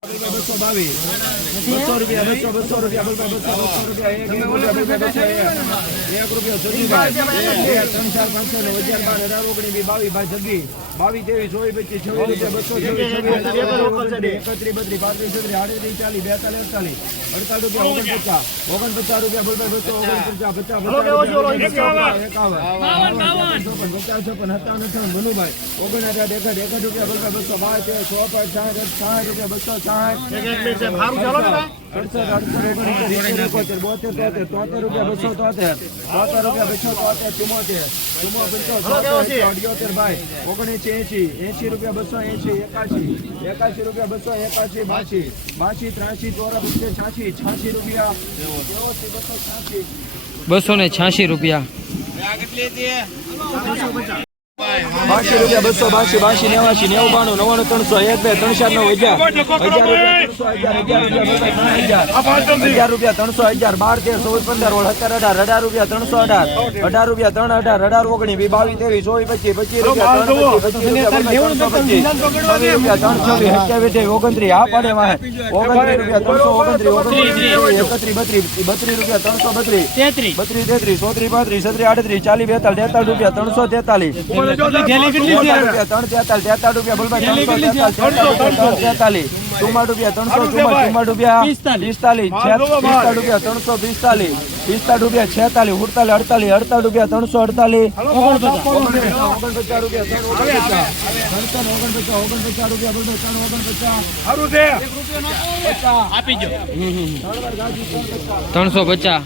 બસો બાવીસ બસો રૂપિયા રૂપિયા બસો રૂપિયા એક રૂપિયા જગી બસો એકત્રીસ રૂપિયા પચાસ પચાસ એકાવન ચોપન પચાસ છપ્પન સત્તાવન અઠાવન મનુભાઈ હજાર એકઠ એકઠ રૂપિયા બોલ બસો બાર તેર ચોપન સાઠ સાઠ સાઠ રૂપિયા બસો બસો એસી રૂપિયા બસો એસી એકાશી એકાશી રૂપિયા બસો એકાશી બાસી બાસી ત્રાસી ચોરા બોતેર છ્યાસી છ્યાસી રૂપિયા. બસો બસો ને છ્યાસી રૂપિયા બાસી રૂપિયા બસો બાસી બાસી નેવાસી નેવું બાણું નવ્વાણું ત્રણસો એક બે ત્રણ ચાર નવ હજાર હજાર રૂપિયા ત્રણસો અગિયાર રૂપિયા હજાર. હજાર રૂપિયા ત્રણસો હજાર બાર તેર ચૌદ પંદર ઓળ સત્તર અઢાર અઢાર રૂપિયા ત્રણસો અઢાર. અઢાર રૂપિયા ત્રણ અઢાર અઢાર ઓગણીસ બી બાવીસ ત્રેવીસ ચોવીસ પચીસ પચીસ રૂપિયા ત્રણ ઓગણત્રીસ આ પાડે વાહે. ઓગણત્રીસ રૂપિયા ત્રણસો ઓગણત્રીસ ઓગણત્રીસ એકત્રીસ બત્રીસ બત્રીસ રૂપિયા ત્રણસો બત્રીસ બત્રી બત્રીસ તેત્રીસ ચોત્રીસ પાંત્રીસ છત્રીસ આડત્રીસ ચાલીસ બેતાલીસ તેતાલીસ રૂપિયા ત્રણસો તેતાલીસ. ત્રણસો તેતાલીસ ચુમ્માળ રૂપિયા ત્રણસો ચુમ્માળ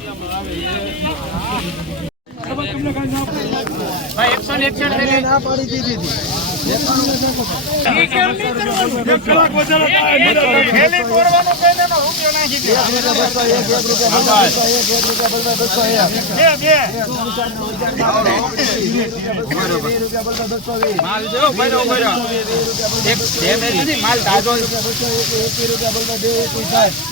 ચુમ્માળ તાજો રૂપિયા પિસ્તાલીસ પિસ્તાલીસ રૂપિયા અડતાલીસ અડતાલીસ રૂપિયા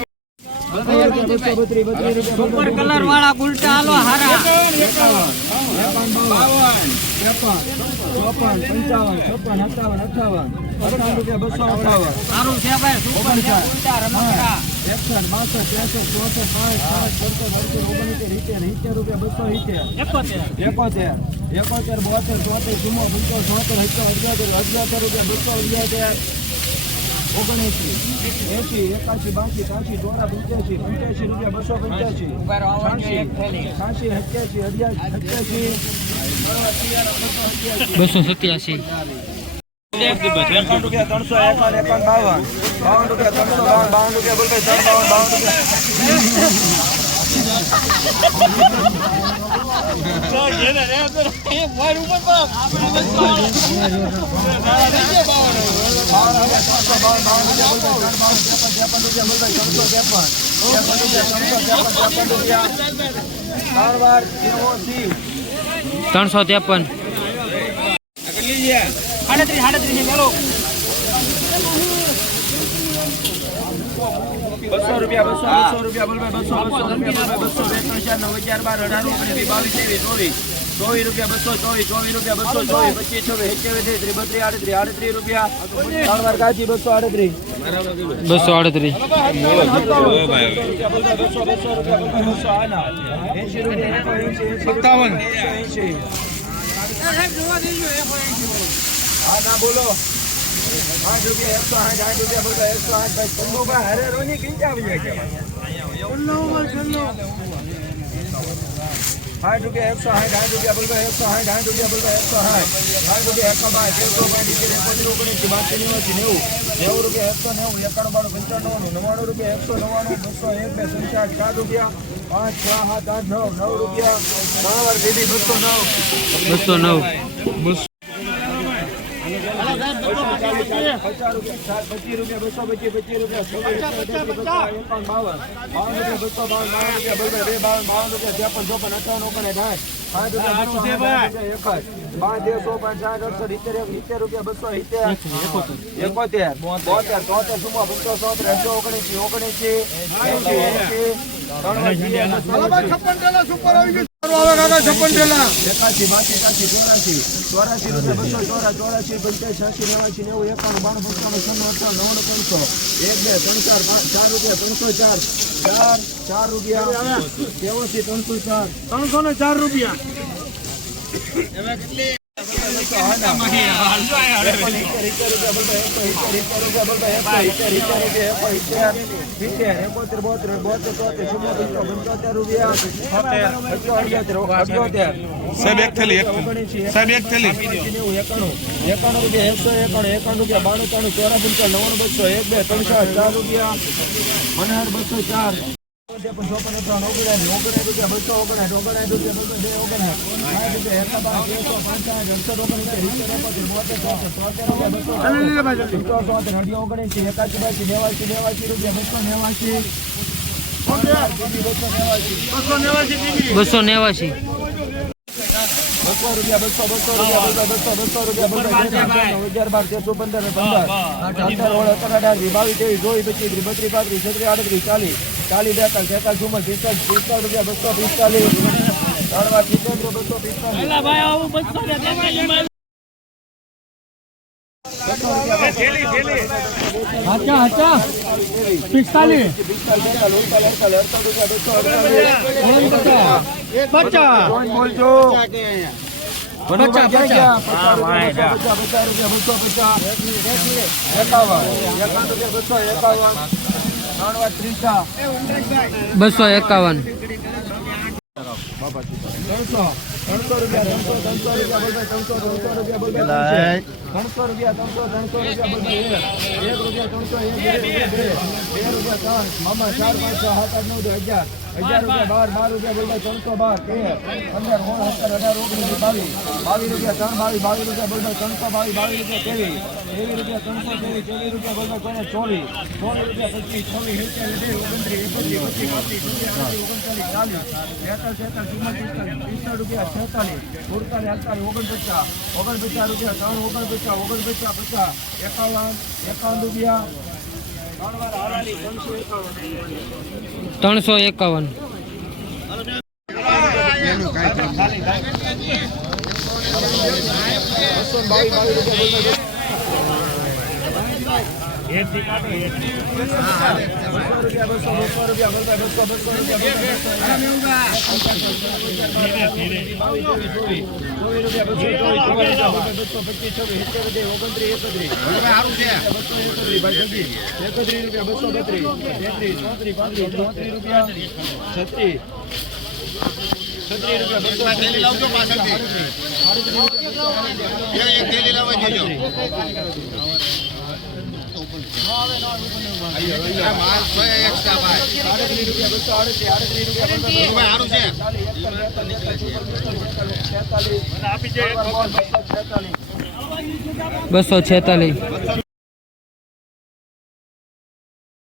સુપર કલર વાળા ગુલટા આલો હારા બસો ચોસઠ પાંચ સડસઠ અડસઠ ઓગણસિત્તેર સિત્તેર સિત્તેર રૂપિયા બસો સિત્તેર એકોતેર એકોતેર બોતેર ચોતેર ચુમ્મો પંચો છોતેર સત્તર અગિયાર અગિયાર રૂપિયા બસો અગિયાર ઓગણએંસી એસી એકાસી બાસી ત્રાસી ચોરા પંચ્યાસી પંચ્યાસી રૂપિયા બસો પંચ્યાસી છ્યાસી સત્યાસી સત્યાસી બસો સત્યાસી ત્રણસો એકાવન એકાવન બાવન બાવન રૂપિયા ત્રણસો બાવન રૂપિયા બોલ ત્રણ બાવન રૂપિયા ત્રણ વાર જેવો સી ત્રણસો ત્રેપન. આડત્રીસ આડત્રીસ મેળો બસો રૂપિયા, બસો બસો રૂપિયા બોલભાઈ બસો બસો રૂપિયા બોલભાઈ બસો બે ત્રણ ચાર નવ અગિયાર બાર, અઢાર, ઓગણીસ, વીસ, બાવીસ, ત્રેવીસ, ચોવીસ. ચોવીસ રૂપિયા બસો ચોવીસ ચોવીસ રૂપિયા બસો ચોવીસ પચીસ છવ્વીસ એકવીસ ત્રીસ બત્રીસ આડત્રીસ આડત્રીસ રૂપિયા. ત્રણ વાર કાચી બસો આડત્રીસ. બસો આડત્રીસ. બસો બસો રૂપિયા એંશી રૂપિયા એંશી એંશી સત્તાવન. હા ના બોલો. આઠ રૂપિયા એકસો આઠ આઠ રૂપિયા બોલતા એકસો આઠ ભાઈ. ચંદુભાઈ હરે રોની કિંચા આવી જાય આઠ રૂપિયા એકસો આઠ આઠ રૂપિયા એકસો આઠ આઠ રૂપિયા બોલતા એકસો આઠ આઠ રૂપિયા એકસો બાર તેરસો ઇત્તેર એકોતેર ઓગણીસ બાસી નેવાસી નેવું નેવું રૂપિયા, એકસો નેવું, એકાણું બાણું, પંચાણું, નવ્વાણું રૂપિયા, એકસો નવ્વાણું, બસો એક, બે ચાર ચાર રૂપિયા, પાંચ, છ, સાત, આઠ, નવ નવ રૂપિયા બસો નવ. બસો નવ. રૂપિયા સાત પચીસ રૂપિયા બસો પચીસ પચીસ રૂપિયા છવ્વીસ રૂપિયા તેત્રીસ, બસો એકાવન બાવન બાવન રૂપિયા બસો અઢસો ઓગણીસી ઓગણીસી એસી એસી એકાસી બાસી ત્યાસી ચોરાસી ચોરાસી રૂપિયા બસો ચોરા ચોરાસી પંચાસી છ્યાસી નેવાસી નેવું એકાણું બાણું પંચાણું છન્નું અઠાણું નવ્વાણું પાંચસો. એક બે ત્રણ ચાર પાંચ ચાર રૂપિયા ત્રણસો ચાર. ચાર ચાર રૂપિયા. ત્રેવીસી ત્રણસો ચાર ત્રણસો ને ચાર રૂપિયા. સાહેબ, એક થેલી સાહેબ એક થેલી. એકાણું એકાણું રૂપિયા એકસો એકાણું એકાણું રૂપિયા, બાણું, ત્રાણું ચોરા પંચાવન નવ્વાણું બસો એક, બે, ત્રણસો ચાર રૂપિયા, મનહર બસો ચાર. ચોપન અઠાવન ઓગણસાઠ ઓગણસાઠ રૂપિયા બસો ઓગણસાઠ ઓગણસાઠ રૂપિયા બસો બે ઓગણસાઠ સાઠ રૂપિયા એકાવન તેરસો પંચાવન રૂપિયા અઢી ઓગણએંસી એકાસી બાસી નેવાસી નેવાસી રૂપિયા બસો નેવાસી બસો નેવાસી બસો રૂપિયા બસો બસો રૂપિયા બસો બસો બસો રૂપિયા બસો હજાર બાર તેરસો પંદર પંદર અઢાર ઓળ અઢાર અઢાર વીસ બાવીસ ત્રેવીસ ચોવીસ પચીસ ત્રીસ બત્રીસ પાંત્રીસ છત્રીસ આડત્રીસ ચાલીસ ચાલીસ બેતાલીસ તેતાલીસ ચુમ્માલીસ પિસ્તાલીસ પિસ્તાલીસ રૂપિયા બસો પિસ્તાલીસ. ત્રણ સિત્તેર બસો પિસ્તાલીસ. પિસ્તાલીસ. પચાસ. પચાસ પચાસ. પચાસ પચાસ રૂપિયા બસો પચાસ. એકાવન. એકાવન રૂપિયા બસો એકાવન. ત્રણ વાર ત્રીસા બસો એકાવન. ત્રણસો રૂપિયા ત્રણસો ત્રણસો રૂપિયા ત્રણસો રૂપિયા ત્રણસો રૂપિયા, ત્રણસો ત્રણસો રૂપિયા બોલભાઈ એક. રૂપિયા ત્રણસો, એક બે રૂપિયા ત્રણ. મામા, ચાર, પાંચ સાત, આઠ, નવ અગિયાર. અગિયાર રૂપિયા બાર બાર રૂપિયા બોલતા ત્રણસો બાર તેર પંદર, સોળ, સત્તર, અઢાર, ઓગણીસ, બાવીસ. બાવીસ રૂપિયા ત્રણ, બાવીસ. બાવીસ રૂપિયા બોલતા ત્રણસો બાવીસ બાવીસ રૂપિયા ત્રેવીસ ત્રેવીસ રૂપિયા ત્રણસો ત્રેવીસ ત્રેવીસ રૂપિયા બોલતા કોને ચોવીસ. ચોવીસ રૂપિયા પચીસ, છવ્વીસ સત્યાવીસ ઓગણત્રીસ, એકત્રીસ બત્રીસ છત્રીસ ઓગણચાલીસ, ચાલીસ. બેતાલીસ તેતાલીસ ચુમ્માલીસ પિસ્તાલીસ રૂપિયા, છેતાલીસ. સુડતાલીસ, અડતાલીસ, ઓગણપચાસ. ઓગણપચાસ રૂપિયા ત્રણ, ઓગણપચાસ ઓગણપચાસ પચાસ એકાવન એકાવન રૂપિયા. ત્રણસો એકાવન. બસો બાવીસ એક કાઢો એક રૂપિયા બસો બસો રૂપિયા બસો બસો રૂપિયા બસો બત્રીસ તેત્રીસ ચોત્રીસ પાંત્રીસ ચોત્રીસ રૂપિયા છત્રીસ છત્રીસ રૂપિયા બસો આડત્રીસ રૂપિયા બસો આડત્રીસ આડત્રીસ રૂપિયા બસો આપી છે બસો છેતાલીસ.